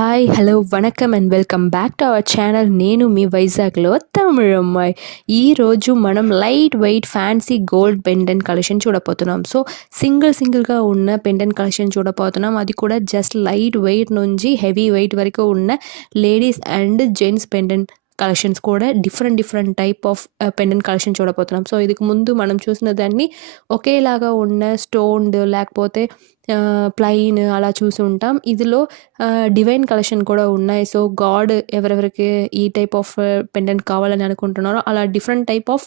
Hi hello వణకం and welcome back to our channel. నేను మీ వైజాగ్లో తమిళమ్మాయి. ఈరోజు మనం light weight fancy gold pendant collection చూడబోతున్నాం. సో సింగిల్గా ఉన్న పెండెంట్ కలెక్షన్ చూడబోతున్నాం. అది కూడా జస్ట్ లైట్ వెయిట్ నుంచి హెవీ వెయిట్ వరకు ఉన్న ladies and gents pendant collections కూడా different type of pendant collection చూడబోతున్నాం. సో ఇదికి ముందు మనం చూసిన దాన్ని ఒకేలాగా ఉన్న స్టోన్డ్ లేకపోతే ప్లెయిన్ అలా చూసి ఉంటాం. ఇందులో డివైన్ కలెక్షన్ కూడా ఉన్నాయి. సో గాడ్ ఎవరెవరికి ఈ టైప్ ఆఫ్ పెండెంట్ కావాలని అనుకుంటున్నారో అలా different type of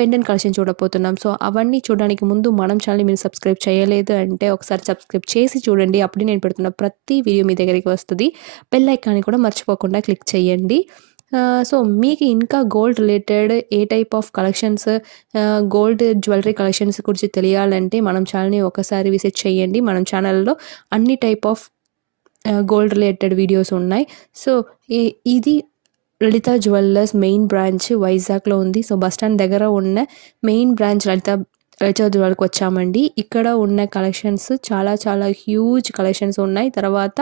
pendant collection చూడబోతున్నాం. సో అవన్నీ చూడడానికి ముందు మనం ఛానల్ని మీరు సబ్స్క్రైబ్ చేయలేదు అంటే ఒకసారి సబ్స్క్రైబ్ చేసి చూడండి. అప్పుడు నేను పెడుతున్న ప్రతి వీడియో మీ దగ్గరికి వస్తుంది. బెల్ ఐకాన్ని కూడా మర్చిపోకుండా క్లిక్ చేయండి. సో మీకు ఇంకా gold related A type of collections, gold jewellery collections గురించి తెలియాలంటే మనం ఛానల్ని ఒకసారి విజిట్ చేయండి. మనం ఛానల్లో అన్ని type of gold related videos ఉన్నాయి. సో ఇది లలిత జ్యువెలర్స్ మెయిన్ బ్రాంచ్ వైజాగ్లో ఉంది. సో బస్ స్టాండ్ దగ్గర ఉన్న మెయిన్ బ్రాంచ్ లలిత జ్యువెలర్కి వచ్చామండి. ఇక్కడ ఉన్న కలెక్షన్స్ చాలా హ్యూజ్ కలెక్షన్స్ ఉన్నాయి. తర్వాత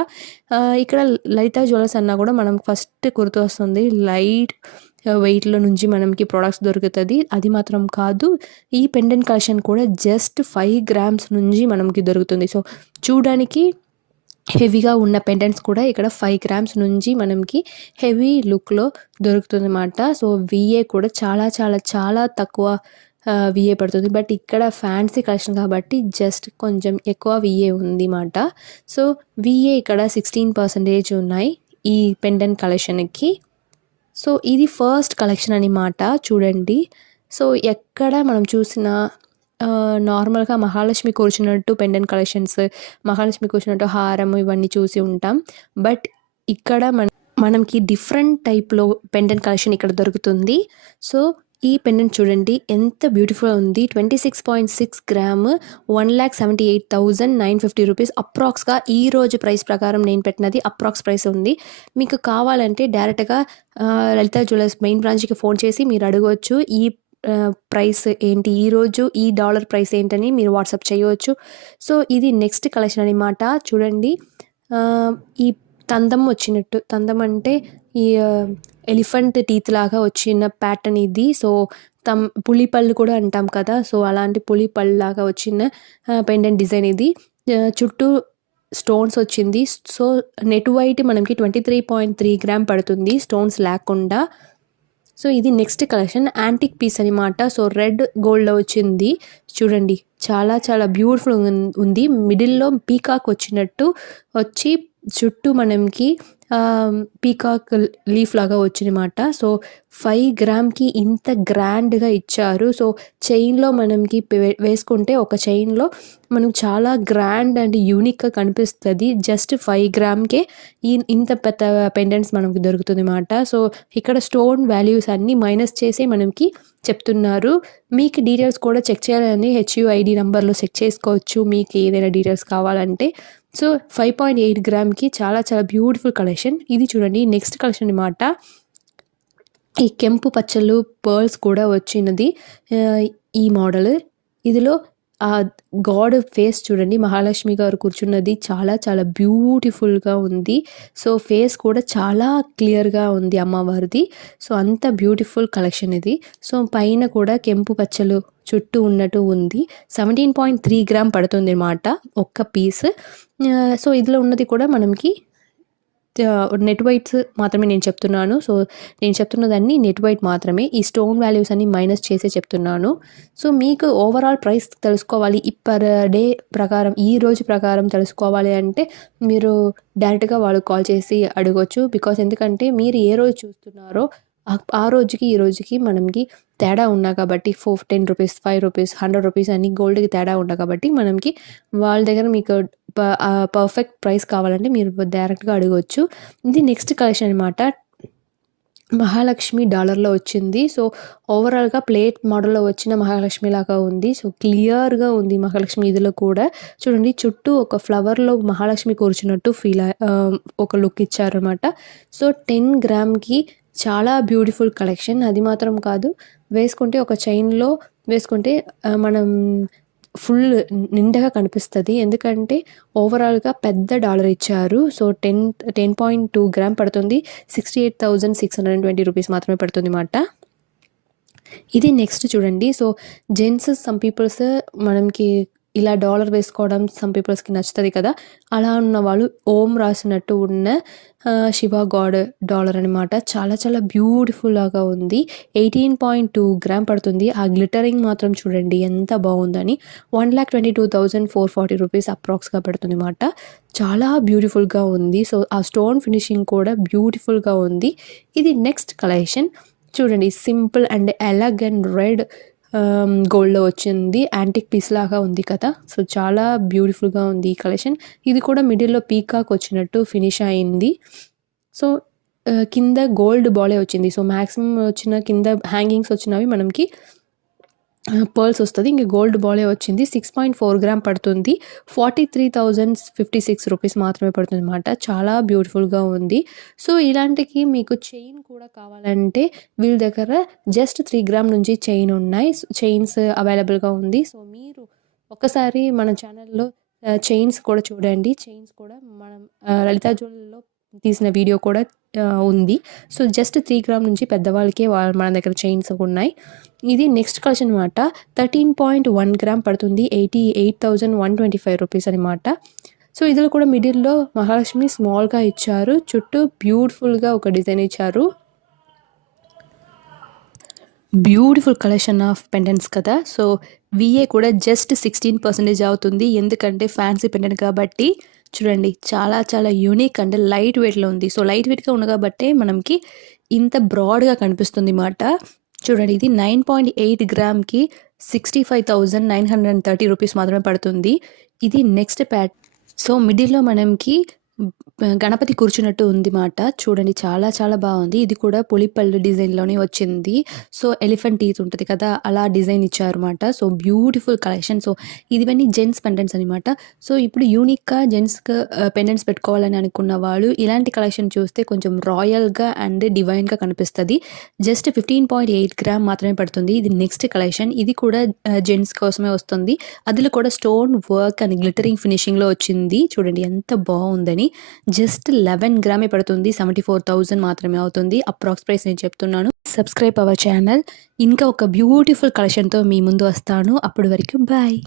ఇక్కడ లలిత జ్యువెలర్స్ అన్నా కూడా మనం ఫస్ట్ గుర్తు వస్తుంది లైట్ వెయిట్లో నుంచి మనకి ప్రోడక్ట్స్ దొరుకుతుంది. అది మాత్రం కాదు, ఈ పెండెంట్ కలెక్షన్ కూడా జస్ట్ 5 grams నుంచి మనకి దొరుకుతుంది. సో చూడడానికి హెవీగా ఉన్న పెండెంట్స్ కూడా ఇక్కడ 5 grams నుంచి మనకి హెవీ లుక్లో దొరుకుతుంది అన్నమాట. సో విఏ కూడా చాలా తక్కువ విఏ పడుతుంది. బట్ ఇక్కడ ఫ్యాన్సీ కలెక్షన్ కాబట్టి జస్ట్ కొంచెం ఎక్కువ విఏ ఉంది మాట. సో విఏ ఇక్కడ 16% ఉన్నాయి ఈ పెండెంట్ కలెక్షన్కి. సో ఇది ఫస్ట్ కలెక్షన్ అన్నమాట. చూడండి, సో ఎక్కడ మనం చూసిన నార్మల్గా మహాలక్ష్మి కూర్చున్నట్టు పెండెంట్ కలెక్షన్స్, మహాలక్ష్మి కూర్చున్నట్టు హారం ఇవన్నీ చూసి ఉంటాం. బట్ ఇక్కడ మనకి డిఫరెంట్ టైప్లో పెండెంట్ కలెక్షన్ ఇక్కడ దొరుకుతుంది. సో ఈ పెండెంట్ చూడండి ఎంత బ్యూటిఫుల్ ఉంది. 26.6 grams 1,78,950 రూపీస్ అప్రాక్స్గా ఈ రోజు ప్రైస్ ప్రకారం నేను పెట్టినది అప్రాక్స్ ప్రైస్ ఉంది. మీకు కావాలంటే డైరెక్ట్గా లలిత జ్యువెలర్స్ మెయిన్ బ్రాంచ్కి ఫోన్ చేసి మీరు అడగవచ్చు ఈ ప్రైస్ ఏంటి, ఈరోజు ఈ డాలర్ ప్రైస్ ఏంటని మీరు వాట్సాప్ చేయవచ్చు. సో ఇది నెక్స్ట్ కలెక్షన్ అన్నమాట. చూడండి, ఈ తందం వచ్చినట్టు, తందం అంటే ఈ ఎలిఫెంట్ టీత్ లాగా వచ్చిన ప్యాటర్న్ ఇది. సో పులిపళ్ళు కూడా అంటాం కదా, సో అలాంటి పులిపళ్ళు లాగా వచ్చిన పెండెంట్ డిజైన్ ఇది. చుట్టూ స్టోన్స్ వచ్చింది. సో నెట్ వైట్ మనకి 23.3 grams పడుతుంది స్టోన్స్ లేకుండా. సో ఇది నెక్స్ట్ కలెక్షన్ యాంటిక్ పీస్ అనమాట. సో రెడ్ గోల్డ్లో వచ్చింది. చూడండి, చాలా బ్యూటిఫుల్ ఉంది. మిడిల్లో పీకాక్ వచ్చినట్టు వచ్చి చుట్టూ మనకి పీకాక్ లీఫ్ లాగా వచ్చినమాట. సో 5 grams ఇంత గ్రాండ్గా ఇచ్చారు. సో చైన్లో మనకి వేసుకుంటే ఒక చైన్లో మనకు చాలా గ్రాండ్ అండ్ యూనిక్గా కనిపిస్తుంది. జస్ట్ 5 grams ఇంత పెద్ద పెండెంట్స్ మనకు దొరుకుతుంది అన్నమాట. సో ఇక్కడ స్టోన్ వాల్యూస్ అన్నీ మైనస్ చేసి మనకి చెప్తున్నారు. మీకు డీటెయిల్స్ కూడా చెక్ చేయాలని HUID నెంబర్లో చెక్ చేసుకోవచ్చు మీకు ఏదైనా డీటెయిల్స్ కావాలంటే. సో 5.8 grams చాలా బ్యూటిఫుల్ కలెక్షన్. ఇది చూడండి నెక్స్ట్ కలెక్షన్ అన్నమాట. ఈ కెంపు పచ్చలు పర్ల్స్ కూడా వచ్చినది ఈ మోడల్. ఇదిలో ఆ గాడ్ ఫేస్ చూడండి, మహాలక్ష్మి గారు కూర్చున్నది చాలా బ్యూటిఫుల్గా ఉంది. సో ఫేస్ కూడా చాలా క్లియర్గా ఉంది అమ్మవారిది. సో అంత బ్యూటిఫుల్ కలెక్షన్ ఇది. సో పైన కూడా కెంపు పచ్చలు చుట్టూ ఉన్నట్టు ఉంది. 17.3 grams పడుతుంది అన్నమాట ఒక్క పీస్. సో ఇందులో ఉన్నది కూడా మనకి నెట్ వైట్స్ మాత్రమే నేను చెప్తున్నాను. సో నేను చెప్తున్నదాన్ని నెట్ వైట్ మాత్రమే, ఈ స్టోన్ వాల్యూస్ అన్ని మైనస్ చేసే చెప్తున్నాను. సో మీకు ఓవరాల్ ప్రైస్ తెలుసుకోవాలి ఈ పర్ డే ప్రకారం, ఈ రోజు ప్రకారం తెలుసుకోవాలి అంటే మీరు డైరెక్ట్గా వాళ్ళకి కాల్ చేసి అడగవచ్చు. బికాస్ ఎందుకంటే మీరు ఏ రోజు చూస్తున్నారో ఆ రోజుకి ఈ రోజుకి మనకి తేడా ఉన్నా కాబట్టి 10 రూపీస్ 5 రూపీస్ 100 రూపీస్ అన్ని గోల్డ్కి తేడా ఉన్నా కాబట్టి మనకి వాళ్ళ దగ్గర మీకు పర్ఫెక్ట్ ప్రైస్ కావాలంటే మీరు డైరెక్ట్గా అడగవచ్చు. ఇది నెక్స్ట్ కలెక్షన్ అన్నమాట. మహాలక్ష్మి డాలర్లో వచ్చింది. సో ఓవరాల్గా ప్లేట్ మోడల్లో వచ్చిన మహాలక్ష్మి లాగా ఉంది. సో క్లియర్గా ఉంది మహాలక్ష్మి. ఇదిలో కూడా చూడండి చుట్టూ ఒక ఫ్లవర్లో మహాలక్ష్మి కూర్చున్నట్టు ఒక లుక్ ఇచ్చారనమాట. సో 10 grams చాలా బ్యూటిఫుల్ కలెక్షన్. అది మాత్రం కాదు, వేసుకుంటే ఒక చైన్లో వేసుకుంటే మనం ఫుల్ నిండుగా కనిపిస్తది. ఎందుకంటే ఓవరాల్‌గా పెద్ద డాలర్ ఇచ్చారు. సో 10.2 గ్రామ్ పడుతుంది. 68,620 రూపీస్ మాత్రమే పడుతుంది మాట. ఇది నెక్స్ట్ చూడండి. సో జెంట్స్ సమ్ పీపుల్స్ మనకి ఇలా డాలర్ వేసుకోవడం సమ్ పీపుల్స్‌కి నచ్చుతది కదా! అలా ఉన్న వాళ్ళు ఓం రాసినట్టు ఉన్న శివ గాడ్ డాలర్ అనమాట. చాలా చాలా బ్యూటిఫుల్‌గా ఉంది. 18.2 గ్రామ్ పడుతుంది. ఆ గ్లిటరింగ్ మాత్రం చూడండి ఎంత బావుందని. 1,22,440 రూపీస్ అప్రాక్స్‌గా పడుతుంది మాట. చాలా బ్యూటిఫుల్‌గా ఉంది. సో ఆ స్టోన్ ఫినిషింగ్ కూడా బ్యూటిఫుల్‌గా ఉంది. ఇది నెక్స్ట్ కలెక్షన్. చూడండి సింపుల్ అండ్ ఎలగంట్ రెడ్ గోల్డ్‌లో వచ్చింది. యాంటిక్ పీస్ లాగా ఉంది కదా! సో చాలా బ్యూటిఫుల్‌గా ఉంది ఈ కలెక్షన్. ఇది కూడా మిడిల్‌లో పీకాక్ వచ్చినట్టు ఫినిష్ అయింది. సో కింద గోల్డ్ బాలే వచ్చింది. సో మాక్సిమం వచ్చిన కింద హ్యాంగింగ్స్ వచ్చినవి మనకి పర్ల్స్ వస్తది. ఇంక గోల్డ్ బాలే వచ్చింది. 6.4 గ్రామ్ పడుతుంది. 43,056 రూపీస్ మాత్రమే పడుతుందన్నమాట. చాలా బ్యూటిఫుల్‌గా ఉంది. సో ఇలాంటికి మీకు చైన్ కూడా కావాలంటే వీళ్ళ దగ్గర జస్ట్ 3 గ్రామ్ నుంచి చైన్ ఉన్నాయి. చైన్స్ అవైలబుల్‌గా ఉంది. సో మీరు ఒక్కసారి మన ఛానల్‌లో చైన్స్ కూడా చూడండి. చైన్స్ కూడా మనం లలితా జ్యువెలరీలో తీసిన వీడియో కూడా ఉంది. సో జస్ట్ 3 గ్రామ్ నుంచి పెద్దవాళ్ళకే మన దగ్గర చైన్స్ ఉన్నాయి. ఇది నెక్స్ట్ కలెక్షన్ అనమాట. 13.1 గ్రామ్ పడుతుంది. 88,125 రూపీస్ అనమాట. సో ఇందులో కూడా మిడిల్‌లో మహాలక్ష్మి స్మాల్‌గా ఇచ్చారు. చుట్టూ బ్యూటిఫుల్‌గా ఒక డిజైన్ ఇచ్చారు. బ్యూటిఫుల్ కలెక్షన్ ఆఫ్ పెండెంట్స్ కదా! సో వీఏ కూడా జస్ట్ 16% అవుతుంది. ఎందుకంటే ఫ్యాన్సీ పెండెంట్ కాబట్టి చూడండి చాలా చాలా యూనిక్ అండ్ లైట్ వెయిట్‌లో ఉంది. సో లైట్ వెయిట్‌గా ఉంది కాబట్టే మనకి ఇంత బ్రాడ్‌గా కనిపిస్తుంది మాట. చూడండి ఇది 9.8 గ్రామ్‌కి 65,930 రూపీస్ మాత్రమే పడుతుంది. ఇది నెక్స్ట్ సో మిడిల్‌లో మనకి గణపతి కూర్చున్నట్టు ఉంది మాట. చూడండి చాలా చాలా బాగుంది. ఇది కూడా పులిపళ్ళు డిజైన్‌లోనే వచ్చింది. సో ఎలిఫెంట్ టీత్ ఉంటది కదా! అలా డిజైన్ ఇచ్చారన్నమాట. So beautiful collection. సో ఇవన్నీ జెంట్స్ పెండెంట్స్ అనమాట. సో ఇప్పుడు యూనిక్‌గా జెంట్స్‌కి పెండెంట్స్ పెట్టుకోవాలని అనుకున్న వాళ్ళు ఇలాంటి కలెక్షన్ చూస్తే కొంచెం రాయల్‌గా అండ్ డివైన్‌గా కనిపిస్తది. జస్ట్ 15.8 గ్రామ్ మాత్రమే పడుతుంది. ఇది నెక్స్ట్ కలెక్షన్. ఇది కూడా జెంట్స్ కోసమే వస్తుంది. అందులో కూడా స్టోన్ వర్క్ అండ్ గ్లిటరింగ్ ఫినిషింగ్‌లో వచ్చింది. చూడండి ఎంత బాగుందని. జస్ట్ 11 గ్రామే పడుతుంది. 74,000 మాత్రమే అవుతుంది. అప్రాక్స్ ప్రైస్ నేను చెప్తున్నాను. Subscribe our channel. ఇంకా ఒక బ్యూటిఫుల్ కలెక్షన్‌తో మీ ముందు వస్తాను. అప్పటి వరకు బాయ్.